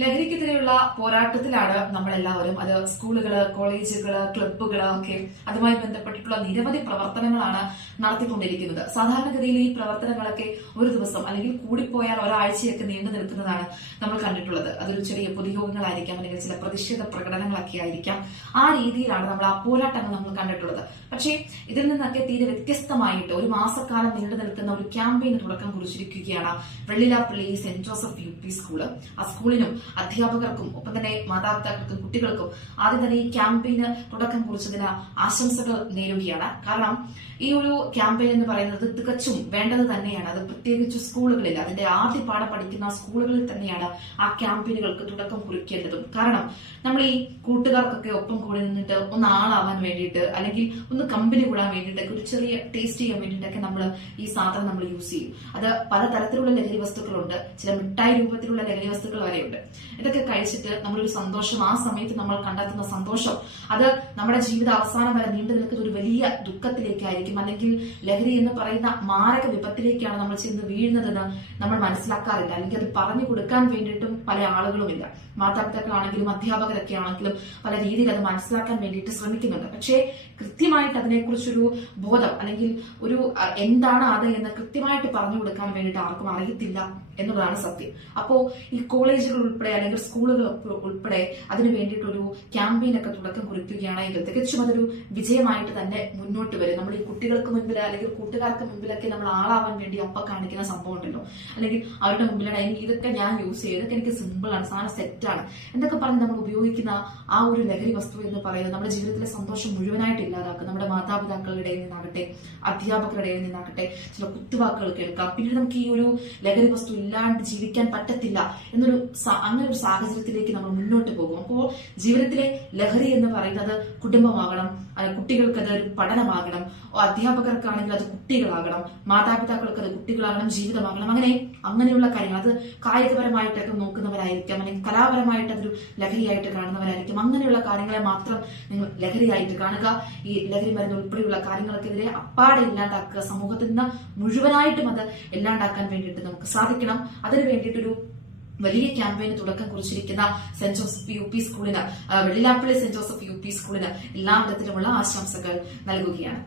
ലഹരിക്കെതിരെയുള്ള പോരാട്ടത്തിലാണ് നമ്മളെല്ലാവരും. അത് സ്കൂളുകൾ കോളേജുകൾ ക്ലബ്ബുകൾ ഒക്കെ അതുമായി ബന്ധപ്പെട്ടിട്ടുള്ള നിരവധി പ്രവർത്തനങ്ങളാണ് നടത്തിക്കൊണ്ടിരിക്കുന്നത്. സാധാരണഗതിയിൽ ഈ പ്രവർത്തനങ്ങളൊക്കെ ഒരു ദിവസം അല്ലെങ്കിൽ കൂടിപ്പോയാൽ ഒരാഴ്ചയൊക്കെ നീണ്ടു നിൽക്കുന്നതാണ് നമ്മൾ കണ്ടിട്ടുള്ളത്. അതൊരു ചെറിയ പൊതുയോഗങ്ങളായിരിക്കാം അല്ലെങ്കിൽ ചില പ്രതിഷേധ പ്രകടനങ്ങളൊക്കെ ആയിരിക്കാം. ആ രീതിയിലാണ് നമ്മൾ ആ പോരാട്ടങ്ങൾ നമ്മൾ കണ്ടിട്ടുള്ളത്. പക്ഷേ ഇതിൽ നിന്നൊക്കെ തീരെ വ്യത്യസ്തമായിട്ട് ഒരു മാസക്കാലം നീണ്ടു നിൽക്കുന്ന ഒരു ക്യാമ്പയിന് തുടക്കം കുറിച്ചിരിക്കുകയാണ് Vellilappally saint Joseph U P school. ആ സ്കൂളിനും അധ്യാപകർക്കും ഒപ്പം തന്നെ മാതാപിതാക്കൾക്കും കുട്ടികൾക്കും ആദ്യം തന്നെ ഈ ക്യാമ്പയിന് തുടക്കം കുറിച്ചതിന് ആശംസകൾ നേരുകയാണ്. കാരണം ഈ ഒരു ക്യാമ്പയിൻ എന്ന് പറയുന്നത് തികച്ചും വേണ്ടത് തന്നെയാണ്. അത് പ്രത്യേകിച്ച് സ്കൂളുകളിൽ അതിന്റെ ആദ്യ പാഠം പഠിക്കുന്ന സ്കൂളുകളിൽ തന്നെയാണ് ആ ക്യാമ്പയിനുകൾക്ക് തുടക്കം കുറിക്കേണ്ടതും. കാരണം നമ്മൾ ഈ കൂട്ടുകാർക്കൊക്കെ ഒപ്പം കൂടി നിന്നിട്ട് ഒന്ന് ആളാവാൻ വേണ്ടിയിട്ട് അല്ലെങ്കിൽ ഒന്ന് കമ്പനി കൂടാൻ വേണ്ടിയിട്ടൊക്കെ ഒരു ചെറിയ ടേസ്റ്റ് ചെയ്യാൻ വേണ്ടിയിട്ടൊക്കെ നമ്മൾ ഈ സാധനം നമ്മൾ യൂസ് ചെയ്യും. അത് പലതരത്തിലുള്ള ലഹരി വസ്തുക്കളുണ്ട്. ചില മിഠായി രൂപത്തിലുള്ള ലഹരി വസ്തുക്കൾ വരെയുണ്ട്. ഇതൊക്കെ കഴിച്ചിട്ട് നമ്മളൊരു സന്തോഷം ആ സമയത്ത് നമ്മൾ കണ്ടെത്തുന്ന സന്തോഷം. അത് നമ്മുടെ ജീവിത അവസാനം വരെ നീണ്ടു നിൽക്കുന്ന ഒരു വലിയ ദുഃഖത്തിലേക്കായിരിക്കും. അല്ലെങ്കിൽ ലഹരി എന്ന് പറയുന്ന മാരക വിപത്തിലേക്കാണ് നമ്മൾ ചെന്ന് വീഴുന്നതെന്ന് നമ്മൾ മനസ്സിലാക്കാറില്ല. അല്ലെങ്കിൽ അത് പറഞ്ഞു കൊടുക്കാൻ വേണ്ടിയിട്ടും പല ആളുകളുമില്ല. മാതാപിതാക്കളാണെങ്കിലും അധ്യാപകരൊക്കെ ആണെങ്കിലും പല രീതിയിൽ അത് മനസ്സിലാക്കാൻ വേണ്ടിയിട്ട് ശ്രമിക്കുന്നുണ്ട്. പക്ഷേ കൃത്യമായിട്ട് അതിനെക്കുറിച്ചൊരു ബോധം അല്ലെങ്കിൽ ഒരു എന്താണ് അത് എന്ന് കൃത്യമായിട്ട് പറഞ്ഞു കൊടുക്കാൻ വേണ്ടിയിട്ട് ആർക്കും അറിയത്തില്ല എന്നുള്ളതാണ് സത്യം. അപ്പോ ഈ കോളേജുകൾ ഉൾപ്പെടെ അല്ലെങ്കിൽ സ്കൂളുകൾ ഉൾപ്പെ- ഉൾപ്പെടെ അതിനു വേണ്ടിയിട്ടൊരു ക്യാമ്പയിൻ ഒക്കെ തുടക്കം കുറിക്കുകയാണെങ്കിൽ തികച്ചും അതൊരു വിജയമായിട്ട് തന്നെ മുന്നോട്ട് വരും. നമ്മൾ ഈ കുട്ടികൾക്ക് മുൻപിൽ അല്ലെങ്കിൽ കൂട്ടുകാർക്ക് മുമ്പിലൊക്കെ നമ്മൾ ആളാവാൻ വേണ്ടി അപ്പ കാണിക്കുന്ന സംഭവം ഉണ്ടല്ലോ. അല്ലെങ്കിൽ അവരുടെ മുമ്പിലാണ് "ഇനി ഇതൊക്കെ ഞാൻ യൂസ് ചെയ്യും. ഇതൊക്കെ എനിക്ക് സിമ്പിളാണ് സാധനം സെറ്റാണ് എന്നൊക്കെ പറഞ്ഞ് നമ്മൾ ഉപയോഗിക്കുന്ന ആ ഒരു ലഹരി വസ്തു എന്ന് പറയുന്നത് നമ്മുടെ ജീവിതത്തിലെ സന്തോഷം മുഴുവനായിട്ട് ഇല്ലാതാക്കും. നമ്മുടെ മാതാപിതാക്കളുടെ ഇടയിൽ നിന്നാകട്ടെ അധ്യാപകരുടെ ഇടയിൽ നിന്നാകട്ടെ ചില കുത്തുവാക്കുകൾ കേൾക്കാം. പിന്നീട് നമുക്ക് ഈ ഒരു ലഹരി വസ്തു ഇല്ലാണ്ട് ജീവിക്കാൻ പറ്റത്തില്ല എന്നൊരു അങ്ങനെ ഒരു സാഹചര്യത്തിലേക്ക് നമ്മൾ മുന്നോട്ട് പോകും. അപ്പോൾ ജീവിതത്തിലെ ലഹരി എന്ന് പറയുന്നത് കുടുംബമാകണം കുട്ടികൾക്ക് അത് ഒരു പഠനമാകണം അധ്യാപകർക്കാണെങ്കിൽ അത് കുട്ടികളാകണം മാതാപിതാക്കൾക്ക് അത് കുട്ടികളാകണം ജീവിതമാകണം അങ്ങനെ അങ്ങനെയുള്ള കാര്യങ്ങൾ. അത് കായികപരമായിട്ടൊക്കെ നോക്കുന്നവരായിരിക്കാം അല്ലെങ്കിൽ കലാപരമായിട്ട് അതൊരു ലഹരിയായിട്ട് കാണുന്നവരായിരിക്കും. അങ്ങനെയുള്ള കാര്യങ്ങളെ മാത്രം നിങ്ങൾ ലഹരിയായിട്ട് കാണുക. ഈ ലഹരി മരുന്ന് ഉൾപ്പെടെയുള്ള കാര്യങ്ങൾക്കെതിരെ അപ്പാടെ ഇല്ലാണ്ടാക്കുക സമൂഹത്തിൽ നിന്ന് മുഴുവനായിട്ടും അത് ഇല്ലാണ്ടാക്കാൻ വേണ്ടിയിട്ട് നമുക്ക് സാധിക്കണം. അതിന് വേണ്ടിയിട്ടൊരു വലിയ ക്യാമ്പയിന് തുടക്കം കുറിച്ചിരിക്കുന്ന സെന്റ് ജോസഫ് യു പി സ്കൂളിന് Vellilappally saint Joseph U P സ്കൂളിന് എല്ലാ വിധത്തിലുമുള്ള ആശംസകൾ നൽകുകയാണ്.